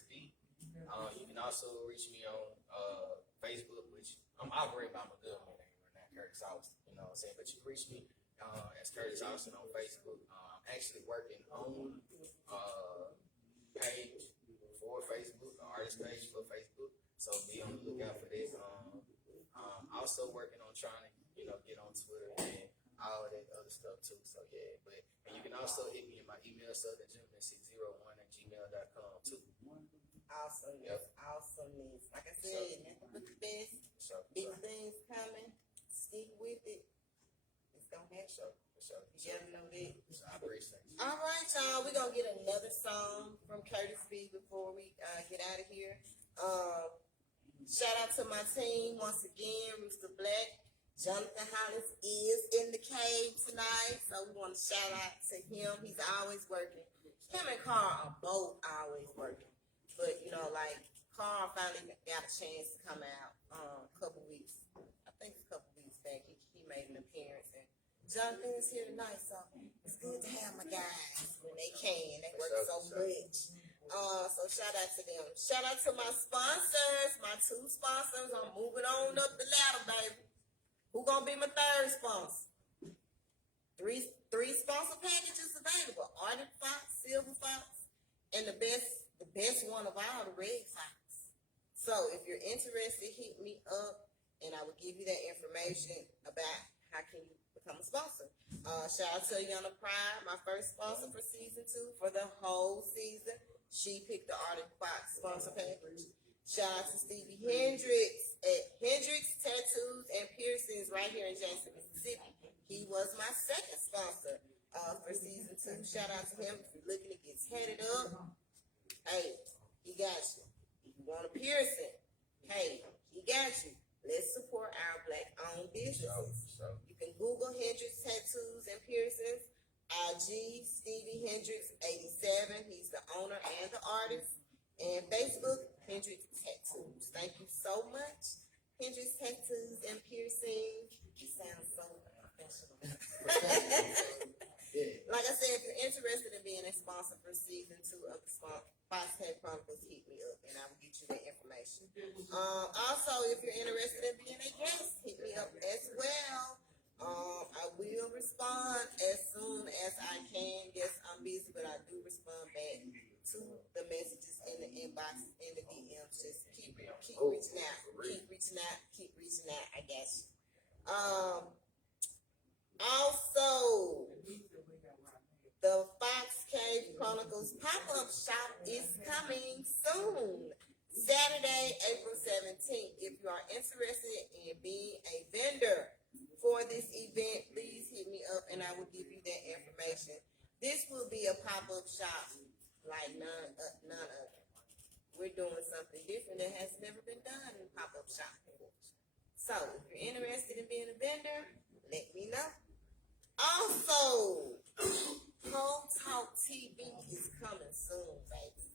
B. You can also reach me on Facebook, which I'm operating by my good name right now, Curtis Austin. You know what I'm saying? But you can reach me as Curtis Austin on Facebook. I'm actually working on page for Facebook, an artist page for Facebook. So be on the lookout for this. also working on trying to, get on Twitter and all of that other stuff too. So yeah, and you can also hit me in my email, southerngentleman601@gmail.com too. Awesome. Yep. Awesomeness. Like I said, nothing but the best. Big things coming. Stick with it. It's gonna happen. You gotta know that. All right, y'all. We're gonna get another song from Curtis B before we get out of here. Shout out to my team once again, Rooster Black. Jonathan Hollis is in the cave tonight, so we want to shout out to him. He's always working. Him and Carl are both always working. But, like, Carl finally got a chance to come out a couple weeks. I think it's a couple weeks back. He made an appearance. And Jonathan is here tonight, so it's good to have my guys when they can. They work so much. So shout out to them. Shout out to my sponsors, my 2 sponsors. I'm moving on up the ladder, baby. Who gonna be my 3rd sponsor? Three sponsor packages available: Ardent Fox, Silver Fox, and the best one of all, the Red Fox. So if you're interested, hit me up, and I will give you that information about how can you become a sponsor. Shout out to Yana Pride, my first sponsor for season 2 for the whole season. She picked the Ardent Fox sponsor package. Shout out to Stevie Hendricks at Hendricks Tattoos and Piercings right here in Jackson, Mississippi. He was my 2nd sponsor for season 2. Shout out to him. If you're looking to get tatted up, hey, he got you. If you want a piercing, hey, he got you. Let's support our Black-owned businesses. You can Google Hendricks Tattoos and Piercings. IG Stevie Hendricks 87. He's the owner and the artist. And Facebook, Hendricks Tattoos. Thank you so much. Hendricks Tattoos and Piercings. You sound so professional. Like I said, if you're interested in being a sponsor for season 2 of the Foxhead Chronicles, hit me up and I will get you that information. Also, if you're interested in being a guest, hit me up as well. I will respond as soon as I can. Yes, I'm busy, but I do respond back to the messages in the inbox, in the DMs. Just keep reaching out. Keep reaching out. I got you. Also, the Fox Cave Chronicles pop-up shop is coming soon. Saturday, April 17th. If you are interested in being a vendor for this event, please hit me up and I will give you that information. This will be a pop-up shop like none other. We're doing something different that has never been done in pop-up shop before. So, if you're interested in being a vendor, let me know. Also, Pole Talk TV is coming soon, baby.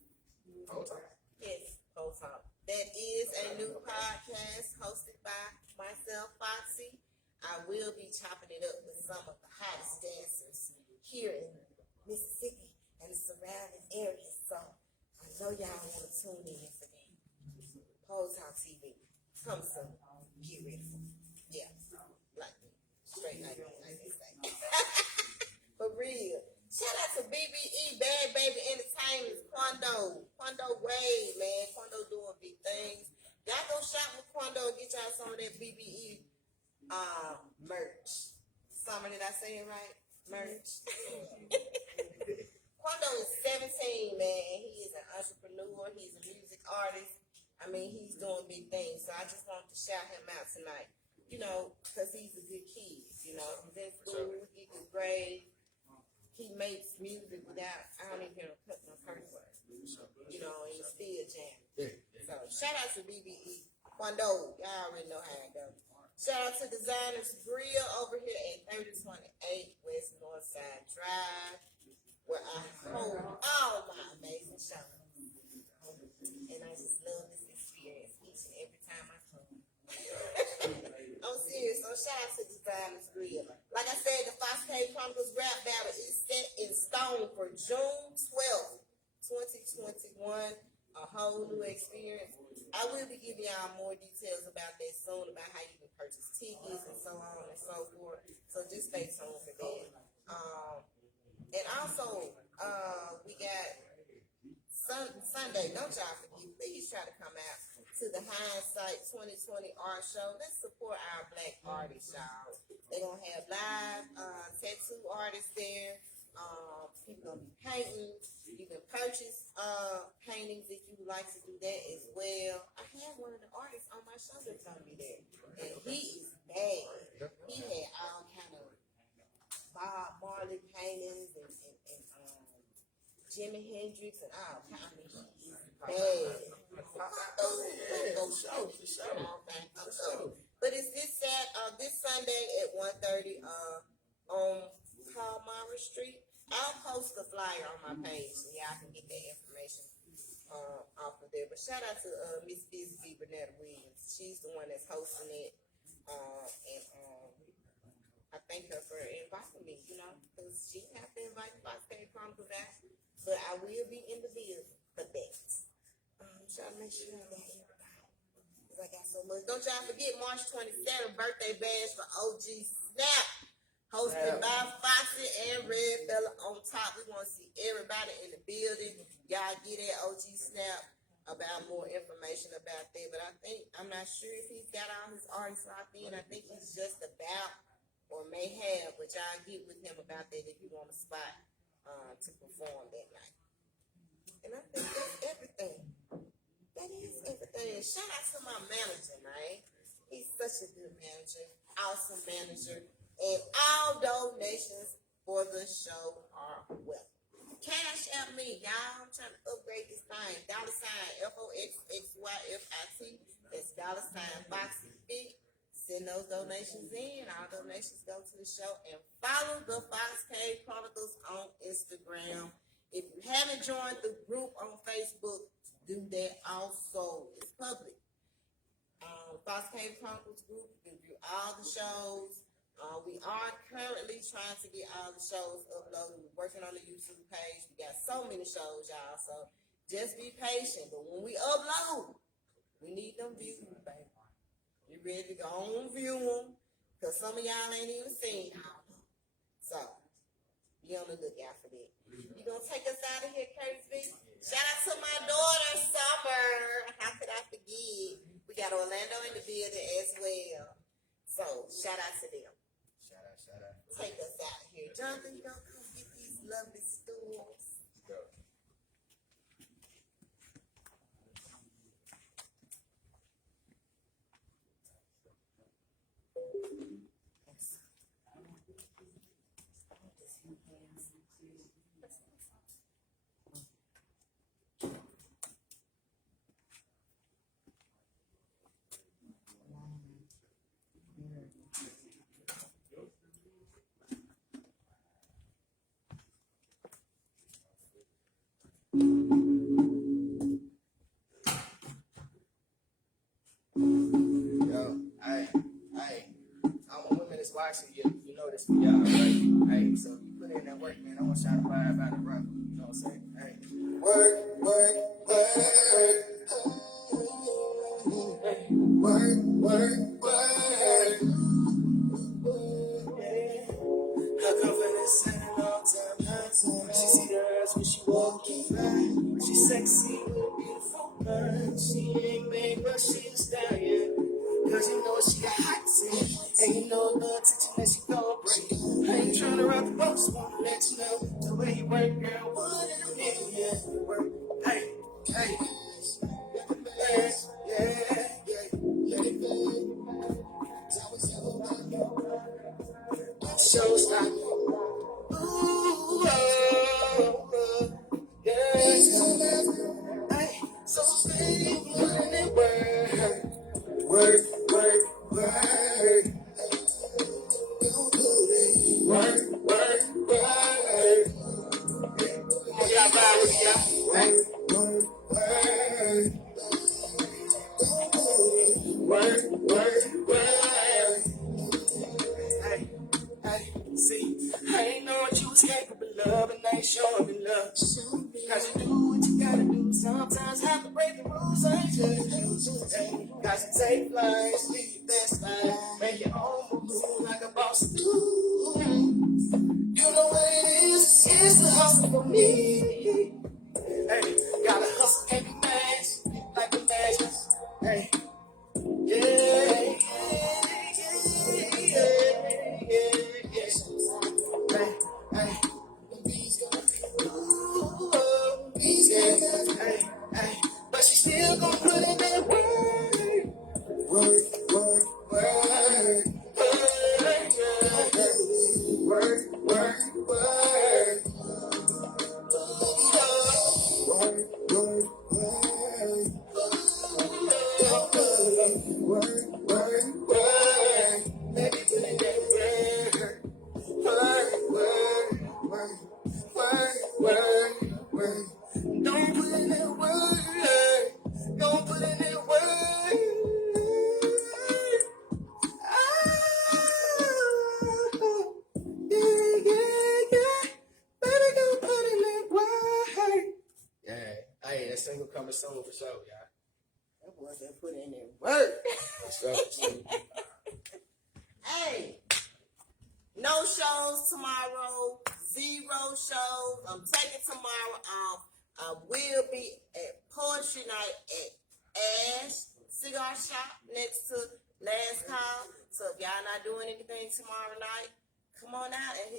Yes, Pole Talk. That is a new podcast hosted by myself, Foxy. I will be chopping it up with some of the hottest dancers here in Mississippi and the surrounding areas. So I know y'all want to tune in for that. Pole Talk TV. Come soon. Get ready for it. Yeah. Like me. Straight like they say. For real. Shout out to BBE, Bad Baby Entertainment, Quando Wade, man. Quando doing big things. Y'all go shop with Quando and get y'all some of that BBE merch. Summer, did I say it right? Merch. Quando is 17, man. He is an entrepreneur. He's a music artist. I mean, he's doing big things. So I just wanted to shout him out tonight. Because he's a good kid. He's in school. He good grades. He makes music without, I don't even hear him cut no curse words. And he's still jamming. So shout out to BBE. Quando, y'all already know how it goes. Shout out to Designers Grill over here at 3028 West Northside Drive, where I hold all my amazing shows. And I just love this experience each and every time I come. I'm serious. So shout out to Designers Grill. Like I said, the Fox Cave Chronicles rap battle is set in stone for June 12th, 2021. A whole new experience. I will be giving y'all more details about that soon, about how you can purchase tickets and so on and so forth. So just stay tuned for that. And also, we got Sunday. Don't y'all forget. Please try to come out to the Hindsight 2020 art show. Let's support our black artists, y'all. They're gonna have live tattoo artists there. People gonna be painting. You can purchase paintings if you would like to do that as well. I had one of the artists on my show that's gonna be there, and he is bad. He had all kind of Bob Marley paintings and Jimi Hendrix and all kind. I mean, he is bad. But it's this Sunday at 1:30 on Palmyra Street. I'll post the flyer on my page so y'all can get that information off of there. But shout out to Miss Busy Bernetta Williams. She's the one that's hosting it. And I thank her for inviting me, because she has to invite the Fox Cave Chronicles out. But I will be in the building for that. Trying to make sure I got everybody. Because I got so much. Don't y'all forget March 27th, birthday bash for OG Snap. Hosted by Foxy and Red Fella on top. We want to see everybody in the building. Y'all get that OG Snap about more information about that. But I'm not sure if he's got all his artists locked in. I think he's just about or may have. But y'all get with him about that if you want a spot to perform that night. And I think that's everything. That is everything. Shout out to my manager, man. He's such a good manager. Awesome manager. And all donations for the show are welcome. Cash at me, y'all. I'm trying to upgrade this thing. $ FOXXYFIT. That's $ Foxy Fit. Send those donations in. All donations go to the show. And follow the Fox Cave Chronicles on Instagram. If you haven't joined the group on Facebook, do that also. It's public. Fox Cave Chronicles group, you can view all the shows. We are currently trying to get all the shows uploaded. We're working on the YouTube page. We got so many shows, y'all. So just be patient. But when we upload, we need them views, baby. You ready to go on and view them? Because some of y'all ain't even seen all of them. So be on the lookout for that. You gonna take us out of here, Curtis B? Shout out to my daughter, Summer. How could I forget? We got Orlando in the building as well. So shout out to them. Shout out. Take us out of here. Jonathan, you gonna come get these lovely stools? Go. Watching you know this for y'all, right? Hey, so you put in that work, man. I want y'all to vibe about the rock. You know what I'm saying? Hey, work. Her confidence in a long time. She see the earth when she walking by. She sexy with a beautiful mind. She ain't big, but she a stallion. Cause you know she a hot shit. And you know the attention that she gon' bring. I ain't tryna rock the boat, just wanna let you know the way you work, girl, wood in a million. Work, hey. Showstop. Ooh, yeah. Hey, so stay when it work. See, I ain't know what you was capable of, and I ain't showing me love. Cause you do what you gotta do. Sometimes have to break the rules, I ain't just you. Cause you take flights, live your best life, make your own move like a boss do. You know what it is, it's the hustle for me. Hey, gotta hustle, can't be matched like a match. Hey. work. Don't put in that work. Don't put in that work. Oh, yeah. Baby, don't put in that work. Yeah, hey, that single coming soon for sure, y'all. That boy said put in that work. That's right. Hey, no shows tomorrow, 0 shows. I'm taking tomorrow off. I will be at Poetry Night at Ash Cigar Shop next to Last Call. So if y'all not doing anything tomorrow night, come on out and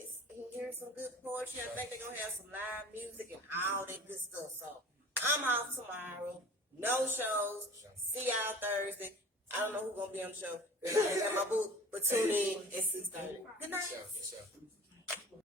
hear some good poetry. I think they're going to have some live music and all that good stuff. So I'm off tomorrow. No shows. See y'all Thursday. I don't know who's going to be on the show. I ain't got my booth, but tune in at 6:30. Good night. For sure.